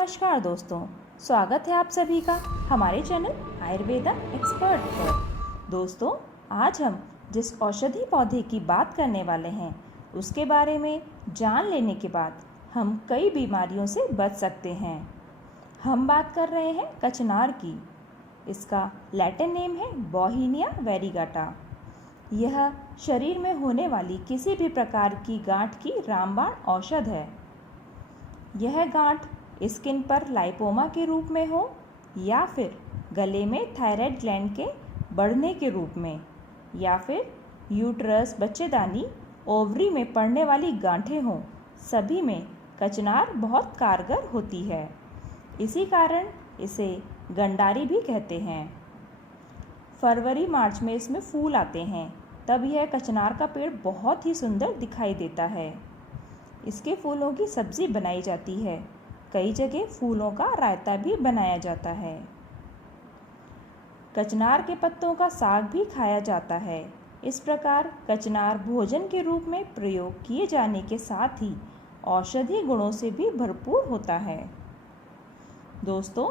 नमस्कार दोस्तों, स्वागत है आप सभी का हमारे चैनल आयुर्वेदा एक्सपर्ट पर। दोस्तों, आज हम जिस औषधि पौधे की बात करने वाले हैं उसके बारे में जान लेने के बाद हम कई बीमारियों से बच सकते हैं। हम बात कर रहे हैं कचनार की। इसका लैटिन नेम है बॉहिनिया वेरीगाटा। यह शरीर में होने वाली किसी भी प्रकार की गांठ की रामबाण औषध है। यह गांठ स्किन पर लाइपोमा के रूप में हो या फिर गले में थायराइड ग्लैंड के बढ़ने के रूप में या फिर यूट्रस, बच्चेदानी, ओवरी में पड़ने वाली गांठें हों, सभी में कचनार बहुत कारगर होती है। इसी कारण इसे गंडारी भी कहते हैं। फरवरी मार्च में इसमें फूल आते हैं, तब यह कचनार का पेड़ बहुत ही सुंदर दिखाई देता है। इसके फूलों की सब्ज़ी बनाई जाती है। कई जगह फूलों का रायता भी बनाया जाता है। कचनार के पत्तों का साग भी खाया जाता है। इस प्रकार कचनार भोजन के रूप में प्रयोग किए जाने के साथ ही औषधीय गुणों से भी भरपूर होता है। दोस्तों,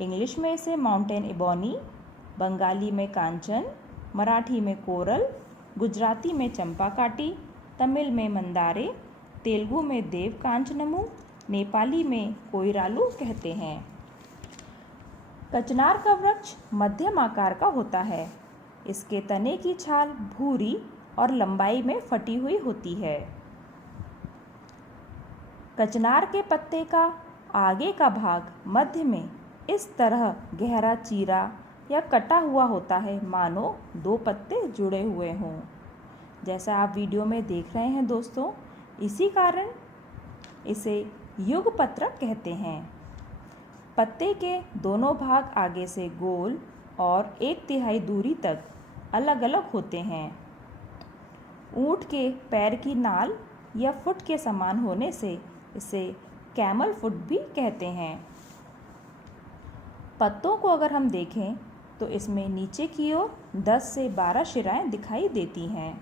इंग्लिश में इसे माउंटेन इबोनी, बंगाली में कांचन, मराठी में कोरल, गुजराती में चंपाकाटी, तमिल में मंदारे, तेलुगु में देव कांचनमू, नेपाली में कोइरालू कहते हैं। कचनार का वृक्ष मध्यम आकार का होता है। इसके तने की छाल भूरी और लंबाई में फटी हुई होती है। कचनार के पत्ते का आगे का भाग मध्य में इस तरह गहरा चीरा या कटा हुआ होता है, मानो दो पत्ते जुड़े हुए हों, जैसा आप वीडियो में देख रहे हैं दोस्तों। इसी कारण इसे युगपत्रक कहते हैं। पत्ते के दोनों भाग आगे से गोल और 1/3 दूरी तक अलग अलग होते हैं। ऊंट के पैर की नाल या फुट के समान होने से इसे कैमल फुट भी कहते हैं। पत्तों को अगर हम देखें तो इसमें नीचे की ओर 10 से 12 शिराएं दिखाई देती हैं।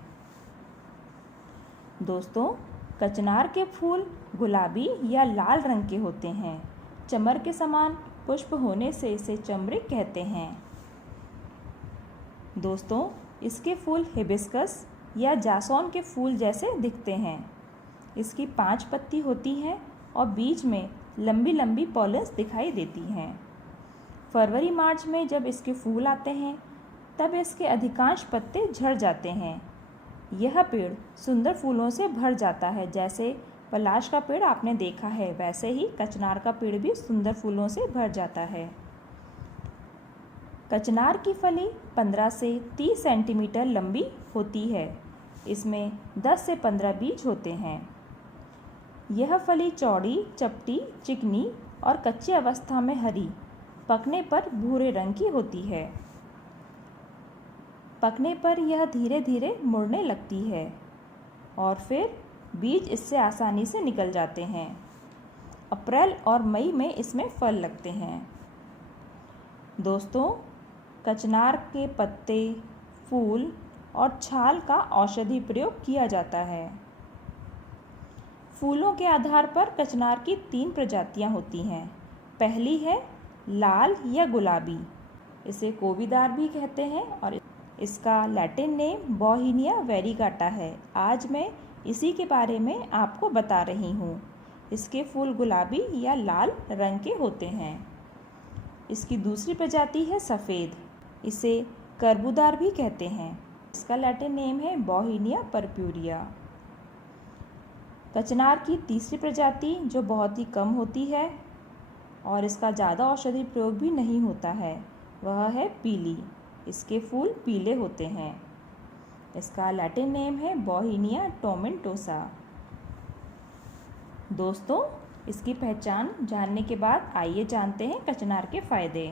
दोस्तों, कचनार के फूल गुलाबी या लाल रंग के होते हैं। चमर के समान पुष्प होने से इसे चमरिक कहते हैं। दोस्तों, इसके फूल हिबिस्कस या जासौन के फूल जैसे दिखते हैं। इसकी 5 पत्ती होती हैं और बीच में लंबी लंबी पॉलिन्स दिखाई देती हैं। फरवरी मार्च में जब इसके फूल आते हैं तब इसके अधिकांश पत्ते झड़ जाते हैं। यह पेड़ सुंदर फूलों से भर जाता है। जैसे पलाश का पेड़ आपने देखा है, वैसे ही कचनार का पेड़ भी सुंदर फूलों से भर जाता है। कचनार की फली 15 से 30 सेंटीमीटर लंबी होती है। इसमें 10 से 15 बीज होते हैं। यह फली चौड़ी, चपटी, चिकनी और कच्ची अवस्था में हरी, पकने पर भूरे रंग की होती है। पकने पर यह धीरे धीरे मुड़ने लगती है और फिर बीज इससे आसानी से निकल जाते हैं। अप्रैल और मई में इसमें फल लगते हैं। दोस्तों, कचनार के पत्ते, फूल और छाल का औषधि प्रयोग किया जाता है। फूलों के आधार पर कचनार की 3 प्रजातियां होती हैं। पहली है लाल या गुलाबी, इसे कोविदार भी कहते हैं और इसका लैटिन नेम बॉहिनिया वेरीगाटा है। आज मैं इसी के बारे में आपको बता रही हूँ। इसके फूल गुलाबी या लाल रंग के होते हैं। इसकी दूसरी प्रजाति है सफ़ेद, इसे करबूदार भी कहते हैं। इसका लैटिन नेम है बॉहिनिया पर्प्यूरिया। कचनार की तीसरी प्रजाति जो बहुत ही कम होती है और इसका ज़्यादा औषधि प्रयोग भी नहीं होता है, वह है पीली। इसके फूल पीले होते हैं। इसका लैटिन नेम है बॉहिनिया टोमेंटोसा। दोस्तों, इसकी पहचान जानने के बाद आइए जानते हैं कचनार के फायदे।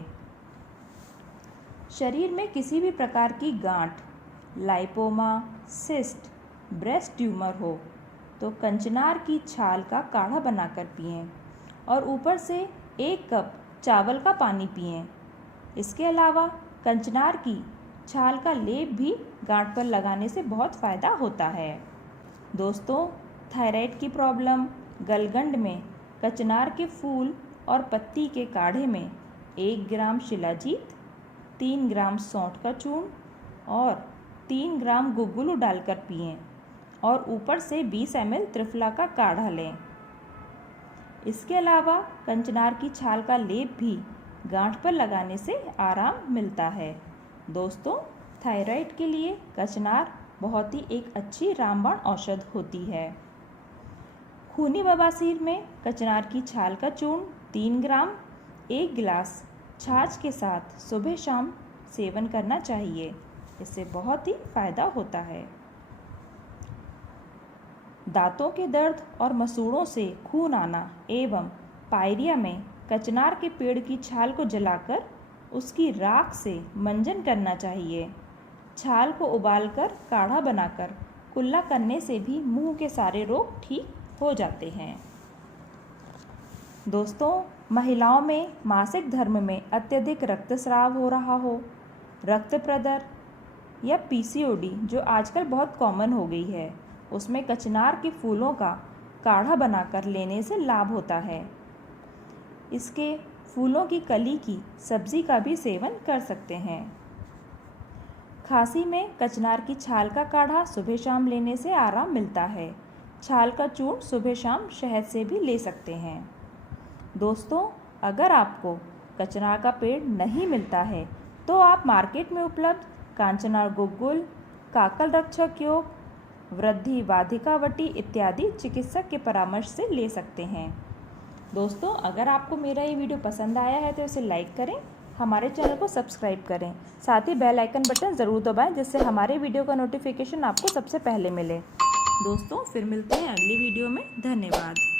शरीर में किसी भी प्रकार की गांठ, लाइपोमा, सिस्ट, ब्रेस्ट ट्यूमर हो तो कचनार की छाल का काढ़ा बनाकर पिएं और ऊपर से 1 कप चावल का पानी पिएं। इसके अलावा कचनार की छाल का लेप भी गांठ पर लगाने से बहुत फ़ायदा होता है। दोस्तों, थायराइड की प्रॉब्लम, गलगंड में कचनार के फूल और पत्ती के काढ़े में 1 ग्राम शिलाजीत, 3 ग्राम सौंठ का चूर्ण और 3 ग्राम गुग्गुलू डालकर पिएं और ऊपर से 20 ml त्रिफला का काढ़ा लें। इसके अलावा कंचनार की छाल का लेप भी गांठ पर लगाने से आराम मिलता है। दोस्तों, थायराइड के लिए कचनार बहुत ही एक अच्छी रामबाण औषध होती है। खूनी बवासीर में कचनार की छाल का चूर्ण 3 ग्राम 1 गिलास छाछ के साथ सुबह शाम सेवन करना चाहिए। इससे बहुत ही फायदा होता है। दांतों के दर्द और मसूड़ों से खून आना एवं पायरिया में कचनार के पेड़ की छाल को जलाकर उसकी राख से मंजन करना चाहिए। छाल को उबालकर काढ़ा बनाकर कुल्ला करने से भी मुंह के सारे रोग ठीक हो जाते हैं। दोस्तों, महिलाओं में मासिक धर्म में अत्यधिक रक्तस्राव हो रहा हो, रक्त प्रदर या पीसीओडी जो आजकल बहुत कॉमन हो गई है, उसमें कचनार के फूलों का काढ़ा बनाकर लेने से लाभ होता है। इसके फूलों की कली की सब्जी का भी सेवन कर सकते हैं। खांसी में कचनार की छाल का काढ़ा सुबह शाम लेने से आराम मिलता है। छाल का चूर्ण सुबह शाम शहद से भी ले सकते हैं। दोस्तों, अगर आपको कचनार का पेड़ नहीं मिलता है तो आप मार्केट में उपलब्ध कांचनार गुग्गुल, काकल रक्षक योग, वृद्धि वाधिकावटी इत्यादि चिकित्सक के परामर्श से ले सकते हैं। दोस्तों, अगर आपको मेरा ये वीडियो पसंद आया है तो इसे लाइक करें, हमारे चैनल को सब्सक्राइब करें, साथ ही बेल आइकन बटन ज़रूर दबाएं जिससे हमारे वीडियो का नोटिफिकेशन आपको सबसे पहले मिले। दोस्तों, फिर मिलते हैं अगली वीडियो में। धन्यवाद।